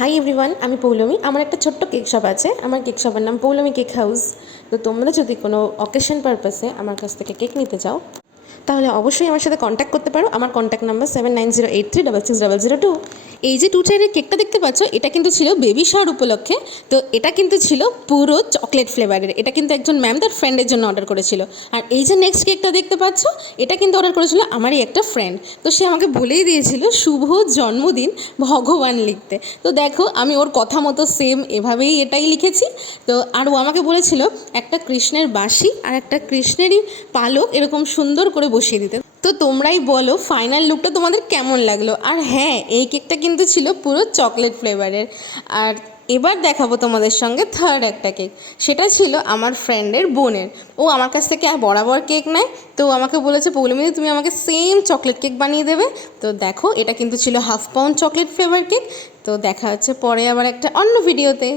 Hi everyone, আমি পৌলমী। আমার একটা ছোট্ট কেক শপ আছে। আমার কেক শপের নাম পৌলমী কেক হাউস। তো তোমরা যদি কোনো অকেশন পারপাসে আমার কাছ থেকে কেক নিতে চাও তাহলে অবশ্যই আমার সাথে কন্ট্যাক্ট করতে পারো। আমার কন্ট্যাক্ট নাম্বার 7908366002। এই যে 2 টায়ারের কেকটা দেখতে পাচ্ছ, এটা কিন্তু ছিল বেবি শাওয়ার উপলক্ষে। তো এটা কিন্তু ছিল পুরো চকলেট ফ্লেভারের। এটা কিন্তু একজন ম্যাম তার ফ্রেন্ডের জন্য অর্ডার করেছিল। আর এই যে নেক্সট কেকটা দেখতে পাচ্ছ, এটা কিন্তু অর্ডার করেছিল আমারই একটা ফ্রেন্ড। তো সে আমাকে বলেই দিয়েছিল শুভ জন্মদিন ভগবান লিখতে। তো দেখো, আমি ওর কথা মতো সেম এভাবেই এটাই লিখেছি। তো আর ও আমাকে বলেছিল একটা কৃষ্ণের বাঁশি আর একটা কৃষ্ণেরই পালক এরকম সুন্দর করে বসিয়ে দিতে। তো তোমরাই বলো ফাইনাল লুকটা তোমাদের কেমন লাগলো। আর হ্যাঁ, এই কেকটা কিন্তু ছিল পুরো চকলেট ফ্লেভারের। আর এবার দেখাবো তোমাদের সঙ্গে থার্ড একটা কেক। সেটা ছিল আমার ফ্রেন্ডের বোনের। ও আমার কাছ থেকে বরাবর কেক নেয়। তো আমাকে বলেছে, পৌলমী তুমি আমাকে সেম চকলেট কেক বানিয়ে দেবে। তো দেখো, এটা কিন্তু ছিল 1/2 পাউন্ড চকলেট ফ্লেভার কেক। তো দেখা হচ্ছে পরে আবার একটা অন্য ভিডিওতে।